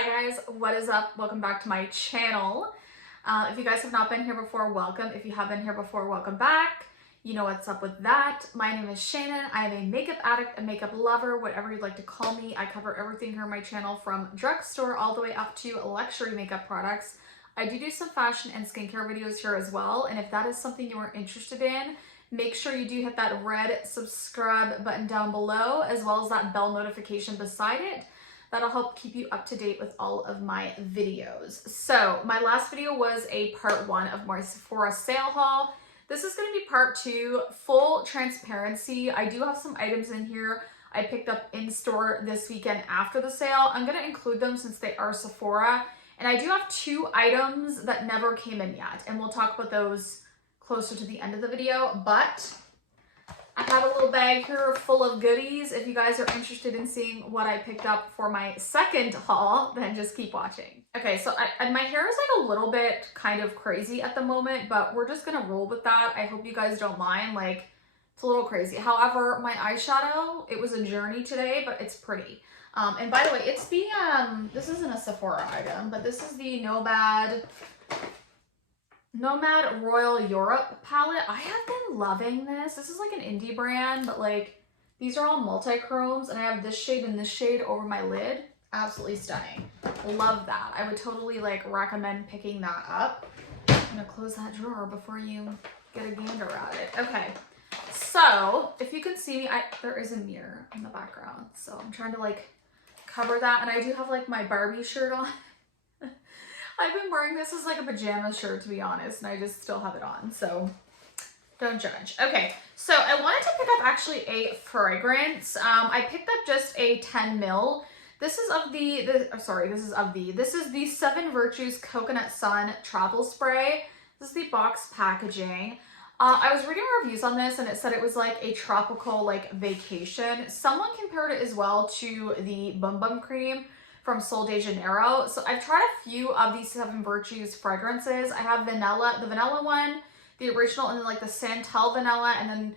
Hi guys, what is up? Welcome back to my channel. If you guys have not been here before, welcome. If you have been here before, welcome back. You know what's up with that. My name is Shannon. I am a makeup addict, a makeup lover, whatever you'd like to call me. I cover everything here on my channel from drugstore all the way up to luxury makeup products. I do some fashion and skincare videos here as well, and if that is something you are interested in, make sure you do hit that red subscribe button down below, as well as that bell notification beside it. That'll help keep you up to date with all of my videos. So my last video was a part 1 of my Sephora sale haul. This is going to be part 2, full transparency. I do have some items in here I picked up in store this weekend after the sale. I'm going to include them since they are Sephora. And I do have 2 items that never came in yet, and we'll talk about those closer to the end of the video. But I have a little bag here full of goodies. If you guys are interested in seeing what I picked up for my second haul, then just keep watching. Okay, so my hair is like a little bit kind of crazy at the moment, but we're just gonna roll with that. I hope you guys don't mind. Like, it's a little crazy. However, my eyeshadow, it was a journey today, but it's pretty. And by the way, it's the, this isn't a Sephora item, but this is the Nomad Royal Europe palette. I have been loving this. This is like an indie brand, but like these are all multi-chromes, and I have this shade and this shade over my lid. Absolutely stunning. Love that. I would totally like recommend picking that up. I'm gonna close that drawer before you get a gander at it. Okay, so if you can see me, there is a mirror in the background, so I'm trying to like cover that, and I do have like my Barbie shirt on. I've been wearing this as like a pajama shirt, to be honest, and I just still have it on, so don't judge. Okay, so I wanted to pick up actually a fragrance. I picked up just a 10 ml. This is the 7 Virtues Coconut Sun Travel Spray. This is the box packaging. I was reading reviews on this, and it said it was like a tropical like vacation. Someone compared it as well to the Bum Bum Cream from Sol de Janeiro. So I've tried a few of these 7 Virtues fragrances. I have the vanilla one, the original, and then like the Santal vanilla, and then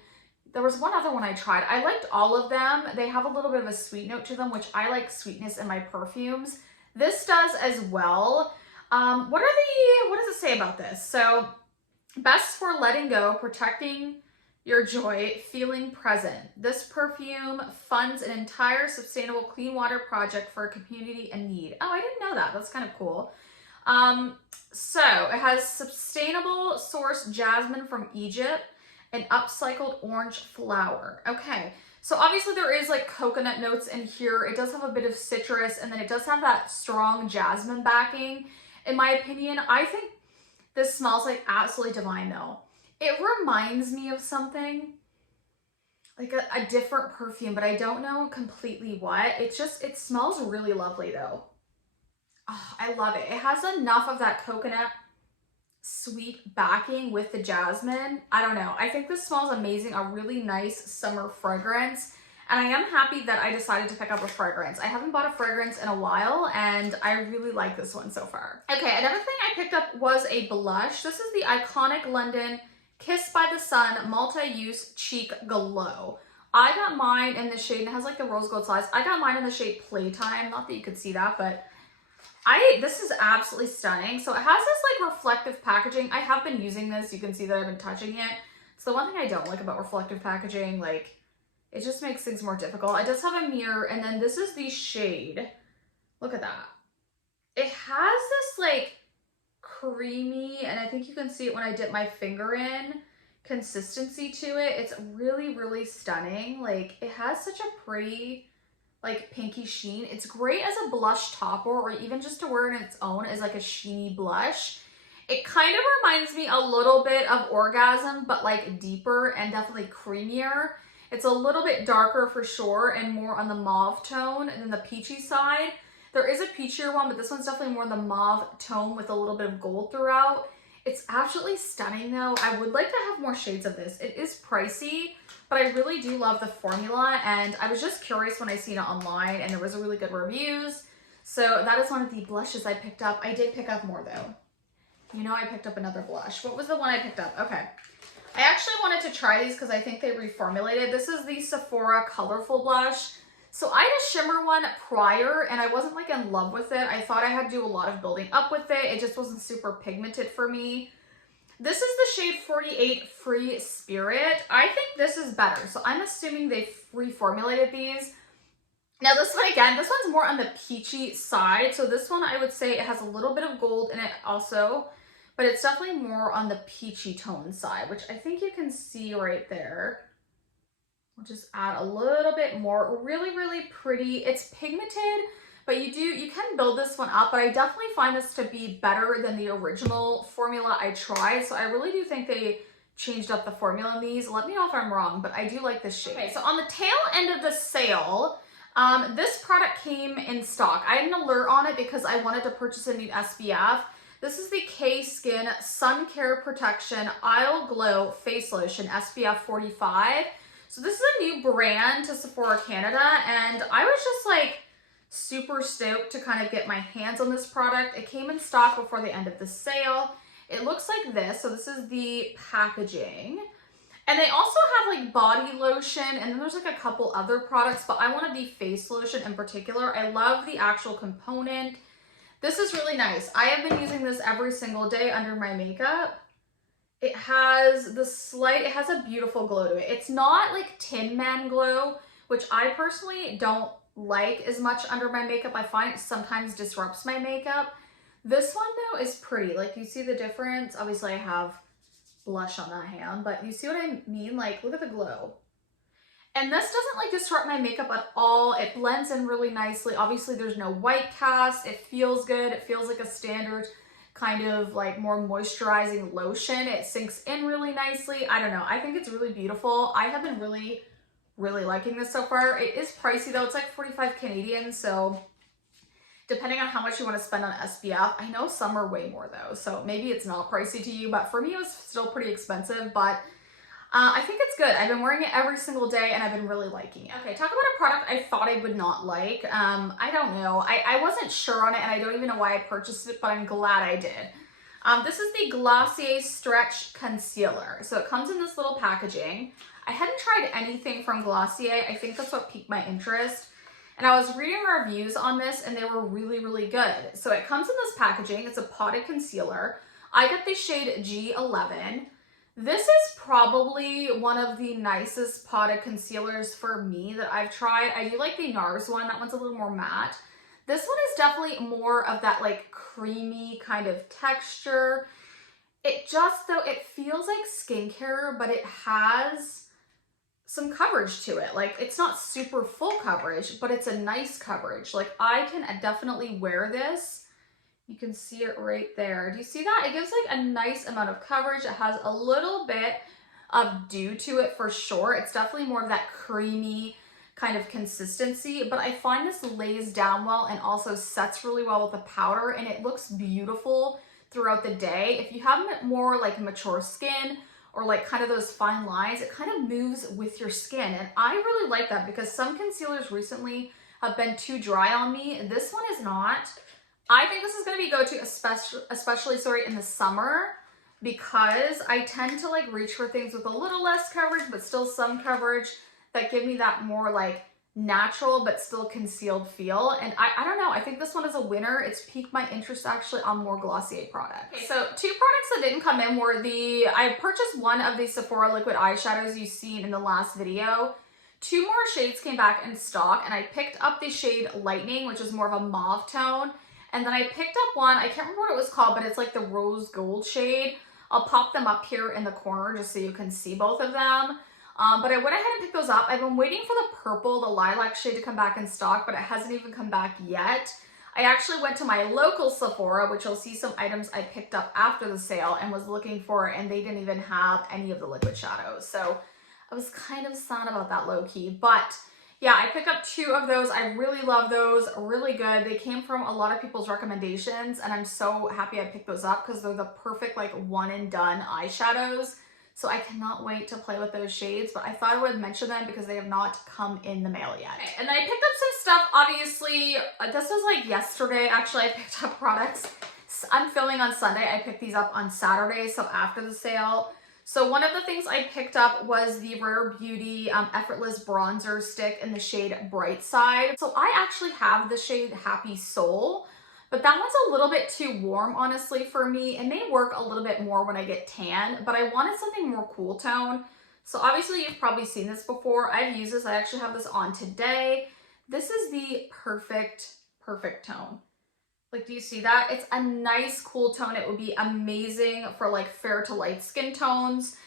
there was one other one I tried. I liked all of them. They have a little bit of a sweet note to them, which I like sweetness in my perfumes. This does as well. What does it say about this? So, best for letting go, protecting your joy, feeling present. This perfume funds an entire sustainable clean water project for a community in need. Oh, I didn't know that. That's kind of cool. So it has sustainable source jasmine from Egypt and upcycled orange flower. Okay, so obviously there is like coconut notes in here. It does have a bit of citrus, and then it does have that strong jasmine backing. In my opinion, I think this smells like absolutely divine though. It reminds me of something, like a different perfume, but I don't know completely what. It smells really lovely though. Oh, I love it. It has enough of that coconut sweet backing with the jasmine. I don't know. I think this smells amazing. A really nice summer fragrance. And I am happy that I decided to pick up a fragrance. I haven't bought a fragrance in a while, and I really like this one so far. Okay, another thing I picked up was a blush. This is the iconic London Kissed by the Sun Multi-Use Cheek Glow. I got mine in the shade, and it has like the rose gold size. I got mine in the shade Playtime. Not that you could see that, but this is absolutely stunning. So it has this like reflective packaging. I have been using this. You can see that I've been touching it. It's the one thing I don't like about reflective packaging. Like, it just makes things more difficult. It does have a mirror, and then this is the shade. Look at that. It has this like creamy, and I think you can see it when I dip my finger in, consistency to it. It's really, really stunning. Like, it has such a pretty like pinky sheen. It's great as a blush topper, or even just to wear in its own as like a sheeny blush. It kind of reminds me a little bit of Orgasm, but like deeper and definitely creamier. It's a little bit darker for sure, and more on the mauve tone than the peachy side. There is a peachier one, but this one's definitely more in the mauve tone with a little bit of gold throughout. It's absolutely stunning though. I would like to have more shades of this. It is pricey, but I really do love the formula, and I was just curious when I seen it online, and there was really good reviews. So that is one of the blushes I picked up. I did pick up more though. You know, I picked up another blush. What was the one I picked up? Okay. I actually wanted to try these because I think they reformulated. This is the Sephora Colorful Blush. So I had a shimmer one prior and I wasn't like in love with it. I thought I had to do a lot of building up with it. It just wasn't super pigmented for me. This is the shade 48 Free Spirit. I think this is better. So I'm assuming they reformulated these. Now this one, again, this one's more on the peachy side. So this one, I would say it has a little bit of gold in it also, but it's definitely more on the peachy tone side, which I think you can see right there. We'll just add a little bit more. Really, really pretty. It's pigmented, but you can build this one up, but I definitely find this to be better than the original formula I tried. So I really do think they changed up the formula in these. Let me know if I'm wrong, but I do like this shade. Okay, so on the tail end of the sale, this product came in stock. I had an alert on it because I wanted to purchase a new SPF. This is the K-Skin Sun Care Protection Isle Glow Face Lotion SPF 45. So this is a new brand to Sephora Canada, and I was just like super stoked to kind of get my hands on this product. It came in stock before the end of the sale. It looks like this. So this is the packaging. And they also have like body lotion, and then there's like a couple other products, but I wanted the face lotion in particular. I love the actual component. This is really nice. I have been using this every single day under my makeup. It has a beautiful glow to it. It's not like Tin Man glow, which I personally don't like as much under my makeup. I find it sometimes disrupts my makeup. This one though is pretty. Like, you see the difference? Obviously I have blush on that hand, but you see what I mean? Like, look at the glow. And this doesn't like disrupt my makeup at all. It blends in really nicely. Obviously there's no white cast. It feels good. It feels like a standard kind of like more moisturizing lotion. It sinks in really nicely. I don't know. I think it's really beautiful. I have been really, really liking this so far. It is pricey though. It's like 45 Canadian. So depending on how much you want to spend on SPF, I know some are way more though. So maybe it's not pricey to you, but for me, it was still pretty expensive, but I think it's good. I've been wearing it every single day and I've been really liking it. Okay, talk about a product I thought I would not like. I don't know. I wasn't sure on it and I don't even know why I purchased it, but I'm glad I did. This is the Glossier Stretch Concealer. So it comes in this little packaging. I hadn't tried anything from Glossier. I think that's what piqued my interest. And I was reading reviews on this and they were really, really good. So it comes in this packaging. It's a potted concealer. I got the shade G11. This is probably one of the nicest potted concealers for me that I've tried. I do like the NARS one. That one's a little more matte. This one is definitely more of that like creamy kind of texture. It just, though, it feels like skincare, but it has some coverage to it. Like, it's not super full coverage, but it's a nice coverage. Like, I can definitely wear this. You can see it right there. Do you see that? It gives like a nice amount of coverage. It has a little bit of dew to it for sure. It's definitely more of that creamy kind of consistency, but I find this lays down well and also sets really well with the powder, and it looks beautiful throughout the day. If you have more like mature skin or like kind of those fine lines, it kind of moves with your skin. And I really like that because some concealers recently have been too dry on me. This one is not. I think this is going to be go-to, especially in the summer, because I tend to like reach for things with a little less coverage, but still some coverage that give me that more like natural, but still concealed feel. And I don't know, I think this one is a winner. It's piqued my interest actually on more Glossier products. Okay, so two products that didn't come in were I purchased one of the Sephora liquid eyeshadows you've seen in the last video. Two more shades came back in stock, and I picked up the shade Lightning, which is more of a mauve tone. And then I picked up one, I can't remember what it was called, but it's like the rose gold shade. I'll pop them up here in the corner just so you can see both of them. But I went ahead and picked those up. I've been waiting for the purple, the lilac shade to come back in stock, but it hasn't even come back yet. I actually went to my local Sephora, which you'll see some items I picked up after the sale and was looking for, and they didn't even have any of the liquid shadows. So I was kind of sad about that low key, but yeah, I picked up two of those. I really love those, really good. They came from a lot of people's recommendations, and I'm so happy I picked those up because they're the perfect like one and done eyeshadows. So I cannot wait to play with those shades, but I thought I would mention them because they have not come in the mail yet. Okay, and then I picked up some stuff, obviously. This was like yesterday, actually, I picked up products. I'm filming on Sunday. I picked these up on Saturday, so after the sale. So one of the things I picked up was the Rare Beauty Effortless Bronzer Stick in the shade Bright Side. So I actually have the shade Happy Soul, but that one's a little bit too warm, honestly, for me. It may work a little bit more when I get tan, but I wanted something more cool tone. So obviously you've probably seen this before. I've used this. I actually have this on today. This is the perfect tone. Like, do you see that? It's a nice, cool tone. It would be amazing for like fair to light skin tones.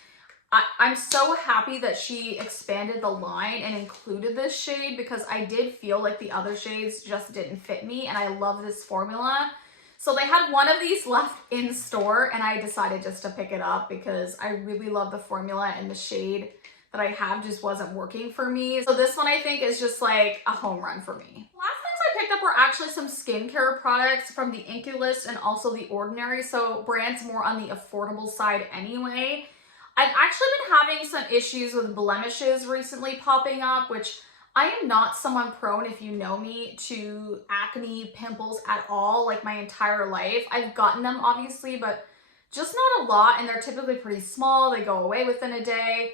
I'm so happy that she expanded the line and included this shade because I did feel like the other shades just didn't fit me, and I love this formula. So they had one of these left in store and I decided just to pick it up because I really love the formula, and the shade that I have just wasn't working for me. So this one I think is just like a home run for me. Last things I picked up were actually some skincare products from the INFLUENSTER and also the Ordinary, so brands more on the affordable side anyway. I've actually been having some issues with blemishes recently popping up, which I am not someone prone, if you know me, to acne, pimples at all, like my entire life. I've gotten them obviously, but just not a lot, and they're typically pretty small. They go away within a day.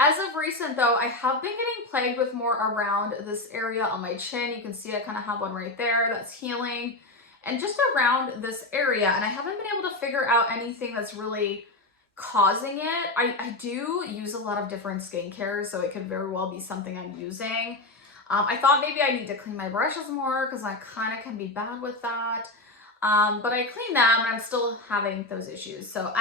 As of recent though, I have been getting plagued with more around this area on my chin. You can see I kind of have one right there that's healing, and just around this area, and I haven't been able to figure out anything that's really causing it. I do use a lot of different skincare, so it could very well be something I'm using. I thought maybe I need to clean my brushes more because I kind of can be bad with that. But I clean them and I'm still having those issues. So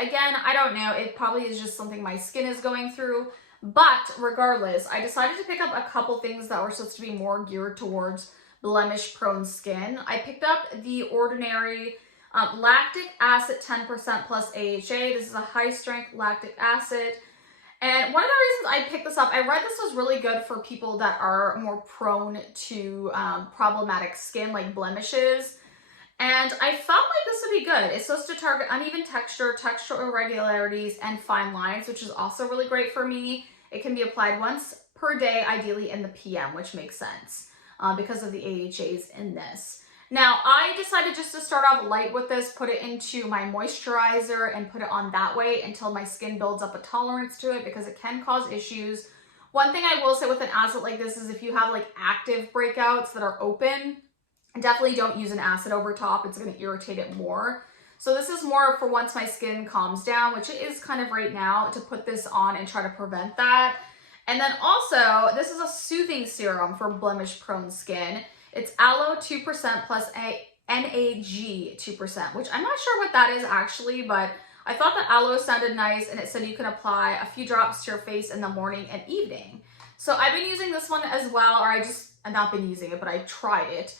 again, I don't know. It probably is just something my skin is going through. But regardless, I decided to pick up a couple things that were supposed to be more geared towards blemish prone skin. I picked up the Ordinary lactic acid 10% plus AHA. This is a high strength lactic acid. And one of the reasons I picked this up, I read this was really good for people that are more prone to problematic skin like blemishes. And I felt like this would be good. It's supposed to target uneven texture, textural irregularities, and fine lines, which is also really great for me. It can be applied once per day, ideally in the PM, which makes sense because of the AHAs in this. Now, I decided just to start off light with this, put it into my moisturizer and put it on that way until my skin builds up a tolerance to it because it can cause issues. One thing I will say with an acid like this is if you have like active breakouts that are open, definitely don't use an acid over top. It's going to irritate it more. So this is more for once my skin calms down, which it is kind of right now, to put this on and try to prevent that. And then also, this is a soothing serum for blemish prone skin. It's aloe 2% plus NAG 2%, which I'm not sure what that is actually, but I thought the aloe sounded nice, and it said you can apply a few drops to your face in the morning and evening. So I've been using this one as well, or I've not been using it, but I tried it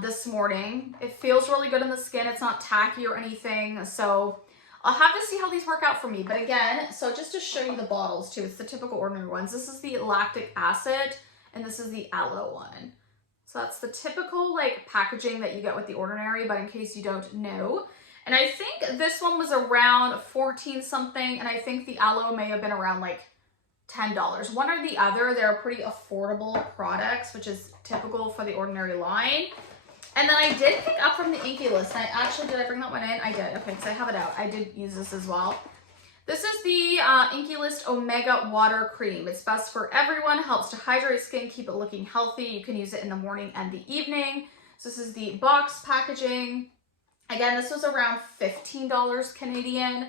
this morning. It feels really good on the skin. It's not tacky or anything, so I'll have to see how these work out for me. But again, so just to show you the bottles too, it's the typical Ordinary ones. This is the lactic acid, and this is the aloe one. So that's the typical like packaging that you get with the Ordinary, but in case you don't know. And I think this one was around 14 something, and I think the aloe may have been around like $10. One or the other, they're pretty affordable products, which is typical for the Ordinary line. And then I did pick up from the INFLUENSTER, and did I bring that one in? I did, okay, because I have it out. I did use this as well. This is the INFLUENSTER Omega Water Cream. It's best for everyone, helps to hydrate skin, keep it looking healthy. You can use it in the morning and the evening. So this is the box packaging. Again, this was around $15 Canadian,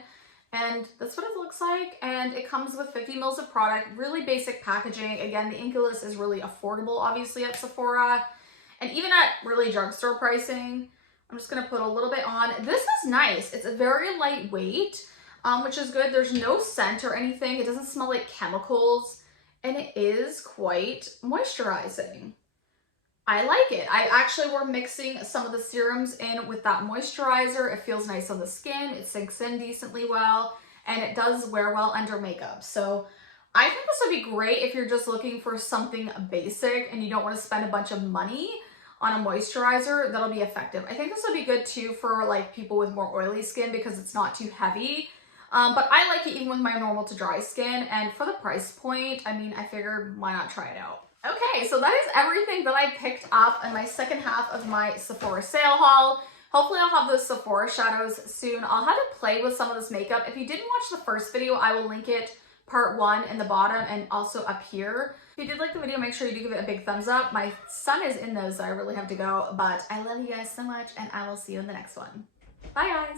and that's what it looks like. And it comes with 50 mils of product, really basic packaging. Again, the INFLUENSTER is really affordable, obviously, at Sephora, and even at really drugstore pricing. I'm just gonna put a little bit on. This is nice. It's a very lightweight. Which is good. There's no scent or anything. It doesn't smell like chemicals, and it is quite moisturizing. I like it. I actually were mixing some of the serums in with that moisturizer. It feels nice on the skin. It sinks in decently well, and it does wear well under makeup. So I think this would be great if you're just looking for something basic and you don't want to spend a bunch of money on a moisturizer that'll be effective. I think this would be good too for like people with more oily skin because it's not too heavy. But I like it even with my normal to dry skin, and for the price point, I mean, I figured why not try it out. Okay, so that is everything that I picked up in my second half of my Sephora sale haul. Hopefully I'll have those Sephora shadows soon. I'll have to play with some of this makeup. If you didn't watch the first video, I will link it part 1 in the bottom and also up here. If you did like the video, make sure you do give it a big thumbs up. My son is in those, so I really have to go, but I love you guys so much, and I will see you in the next one. Bye guys.